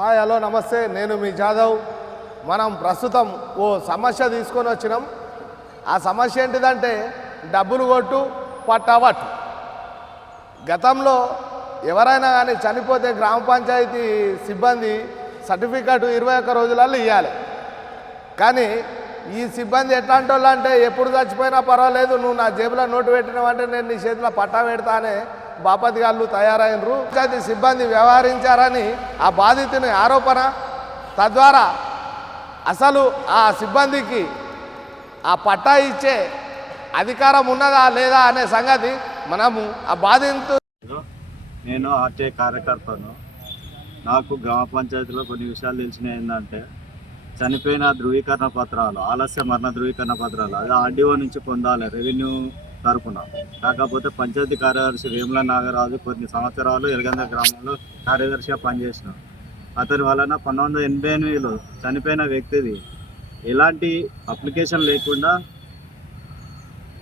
Hi hello నమస్తే, నేను మీ జాదవ్. మనం ప్రస్తుతం ఓ సమస్య తీసుకొని వచ్చినాం. ఆ సమస్య ఏంటిదంటే డబ్బులు కొట్టు పట్టావట్టు. గతంలో ఎవరైనా కానీ చనిపోతే గ్రామ పంచాయతీ సిబ్బంది సర్టిఫికెట్ 21 రోజులలో ఇవ్వాలి. కానీ ఈ సిబ్బంది ఎట్లాంటి వాళ్ళు అంటే ఎప్పుడు చచ్చిపోయినా పర్వాలేదు, నువ్వు నా జేబులో నోటు పెట్టినావంటే నేను నీ చేతిలో పట్టా పెడతా అనే బాపతి గాళ్ళు తయారైనరు. పంచాయతీ సిబ్బంది వ్యవహరించారని ఆ బాధితుని ఆరోపణ. తద్వారా అసలు ఆ సిబ్బందికి ఆ పట్టా ఇచ్చే అధికారం ఉన్నదా లేదా అనే సంగతి మనము ఆ బాధితు. నేను ఆర్టీఐ కార్యకర్తను. నాకు గ్రామ పంచాయతీలో కొన్ని విషయాలు తెలిసినవి. ఏంటంటే చనిపోయిన ధృవీకరణ పత్రాలు, ఆలస్య మరణ ధృవీకరణ పత్రాలు అది ఆర్డీఓ నుంచి పొందాలి రెవెన్యూ తరఫున. కాకపోతే పంచాయతీ కార్యదర్శి వేముల నాగరాజు కొన్ని సంవత్సరాలు ఎలగంద గ్రామంలో కార్యదర్శిగా పనిచేసినాడు. అతని వలన 1988లో చనిపోయిన వ్యక్తిది ఎలాంటి అప్లికేషన్ లేకుండా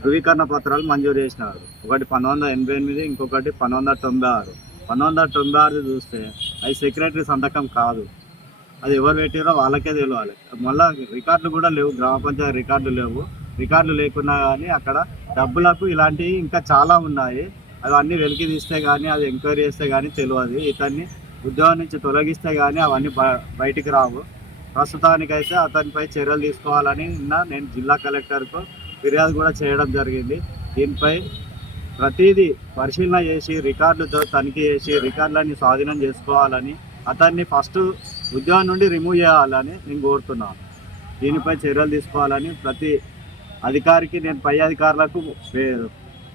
ధృవీకరణ పత్రాలు మంజూరు చేసినారు. ఒకటి 1988, ఇంకొకటి 1996. 1996 చూస్తే అది సెక్రటరీ సంతకం కాదు, అది ఎవరు పెట్టారో వాళ్ళకే తెలియాలి. మళ్ళీ రికార్డులు కూడా లేవు, గ్రామ పంచాయతీ రికార్డులు లేవు. రికార్డులు లేకున్నా కానీ అక్కడ డబ్బులకు ఇలాంటివి ఇంకా చాలా ఉన్నాయి. అవన్నీ వెలికి తీస్తే కానీ, అది ఎంక్వైరీ చేస్తే కానీ తెలియదు. ఇతన్ని ఉద్యోగం నుంచి తొలగిస్తే కానీ అవన్నీ బయటికి రావు. ప్రస్తుతానికైతే అతనిపై చర్యలు తీసుకోవాలని నేను జిల్లా కలెక్టర్కు ఫిర్యాదు కూడా చేయడం జరిగింది. దీనిపై ప్రతిదీ పరిశీలన చేసి రికార్డులతో తనిఖీ చేసి రికార్డులన్నీ స్వాధీనం చేసుకోవాలని, అతన్ని ఫస్ట్ ఉద్యోగం నుండి రిమూవ్ చేయాలని నేను కోరుతున్నాను. దీనిపై చర్యలు తీసుకోవాలని ప్రతి అధికారికి, నేను పై అధికారులకు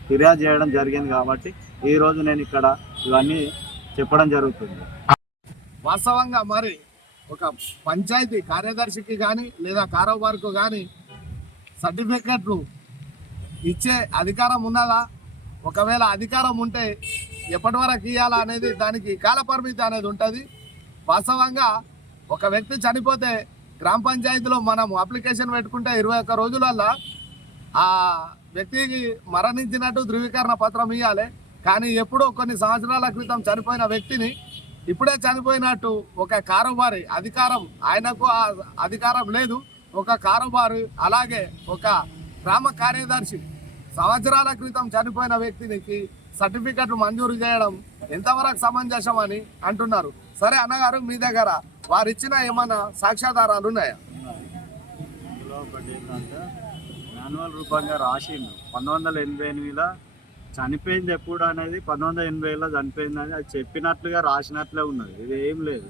ఫిర్యాదు చేయడం జరిగింది. కాబట్టి ఈరోజు నేను ఇక్కడ ఇవన్నీ చెప్పడం జరుగుతుంది. వాస్తవంగా మరి ఒక పంచాయతీ కార్యదర్శికి కానీ లేదా కారోబార్కు కానీ సర్టిఫికెట్లు ఇచ్చే అధికారం ఉన్నదా? ఒకవేళ అధికారం ఉంటే ఎప్పటి వరకు ఇవ్వాలా అనేది దానికి కాలపరిమితి అనేది ఉంటుంది. వాస్తవంగా ఒక వ్యక్తి చనిపోతే గ్రామ పంచాయతీలో మనం అప్లికేషన్ పెట్టుకుంటే 21 రోజులల్లో ఆ వ్యక్తికి మరణించినట్టు ధృవీకరణ పత్రం ఇవ్వాలి. కానీ ఎప్పుడో కొన్ని సంవత్సరాల క్రితం చనిపోయిన వ్యక్తిని ఇప్పుడే చనిపోయినట్టు ఒక కారోబారి అధికారం, ఆయనకు ఆ అధికారం లేదు. ఒక కారోబారు అలాగే ఒక గ్రామ కార్యదర్శి సంవత్సరాల క్రితం చనిపోయిన వ్యక్తికి సర్టిఫికెట్లు మంజూరు చేయడం ఎంతవరకు సమంజసం అని అంటున్నారు. సరే అన్నగారు, మీ దగ్గర వారు ఇచ్చిన ఏమైనా సాక్ష్యాధారాలు ఉన్నాయా? ఇందులో ఒకటి ఏంటంటే మాన్యువల్ రూపంగా రాసిండు 1988లో చనిపోయింది ఎప్పుడు అనేది 1980లో చనిపోయిందని అది చెప్పినట్లుగా రాసినట్లే ఉన్నది. ఇది ఏం లేదు.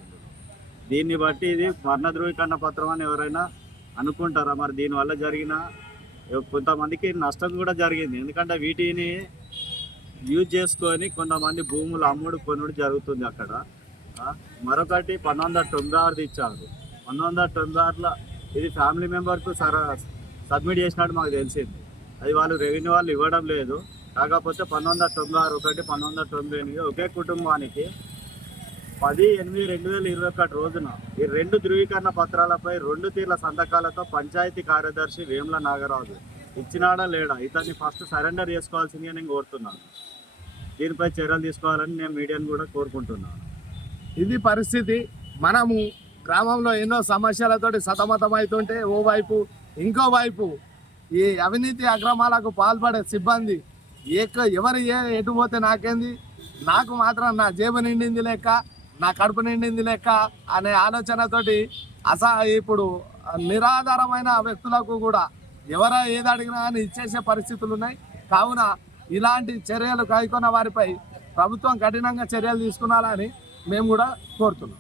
దీన్ని బట్టి ఇది మరణ ధృవీకరణ పత్రం అని ఎవరైనా అనుకుంటారా? మరి దీనివల్ల జరిగిన కొంతమందికి నష్టం కూడా జరిగింది. ఎందుకంటే వీటిని యూజ్ చేసుకొని కొంతమంది భూములు అమ్ముడు కొనుడు జరుగుతుంది అక్కడ. మరొకటి 1996 ఇచ్చారు. 1996లో ఇది ఫ్యామిలీ మెంబర్కు సబ్మిట్ చేసినట్టు మాకు తెలిసింది. అది వాళ్ళు రెవెన్యూ వాళ్ళు ఇవ్వడం లేదు. కాకపోతే 1996 ఒకటి, 1998 ఒకే కుటుంబానికి 10/8/2021 రోజున ఈ 2 ధృవీకరణ పత్రాలపై 2 తీర్ల సంతకాలతో పంచాయతీ కార్యదర్శి వేముల నాగరాజు ఇచ్చినాడా లేడా ఇతన్ని ఫస్ట్ సరెండర్ చేసుకోవాల్సిందిగా నేను కోరుతున్నాను. దీనిపై చర్యలు తీసుకోవాలని నేను మీడియాను కూడా కోరుకుంటున్నాను. ఇది పరిస్థితి. మనము గ్రామంలో ఎన్నో సమస్యలతోటి సతమతమవుతుంటే ఓవైపు ఇంకోవైపు ఈ అవినీతి అక్రమాలకు పాల్పడే సిబ్బంది ఎవరు ఎటు పోతే నాకేంది, నాకు మాత్రం నా జేబు నిండింది లెక్క, నా కడుపు నిండింది లెక్క అనే ఆలోచనతోటి ఇప్పుడు నిరాధారమైన వ్యక్తులకు కూడా ఎవరో ఏది అడిగినా అని ఇచ్చేసే పరిస్థితులు ఉన్నాయి. కావున ఇలాంటి చర్యలు కైకొన్న వారిపై ప్రభుత్వం కఠినంగా చర్యలు తీసుకున్నారని మేము కూడా కోరుతున్నాం.